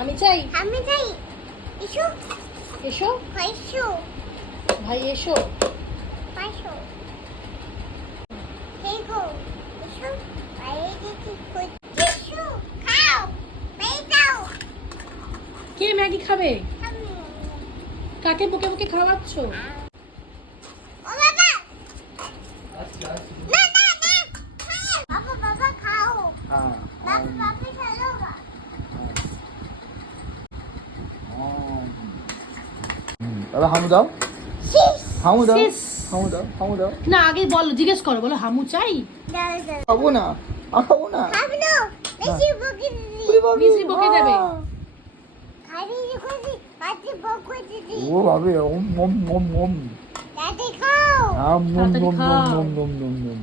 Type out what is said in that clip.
আমি চাই। এসো এসো এসো ভাই, এসো। পাশো এই গো এসো বাইরে দেখি এসো খাও পেয়ে যাও কে ম্যাগি খাবে? আমি কাকে বুকে বুকে খাওয়াচ্ছ? ও বাবা না না না বাবা বাবা খাও হ্যাঁ বাবা বাবা চলো দাদা হামু দাও, শেষ হামু দাও, শেষ। হামু দাও, হামু দাও। না, আগে বলো, জিজ্ঞেস করো, বলো হামু চাই। দাও দাও খাবো না, আর খাবো না। খাবো না বেশি বকে দিদি ওরে বাবা, মিষ্টি বকে দেবে। খালি যখন পাতি বকে দিদি ও বাবে ওম ওম ওম ওম দাদি খাও আম ওম তাড়াতাড়ি ওম খাও। ওম ওম ওম ওম।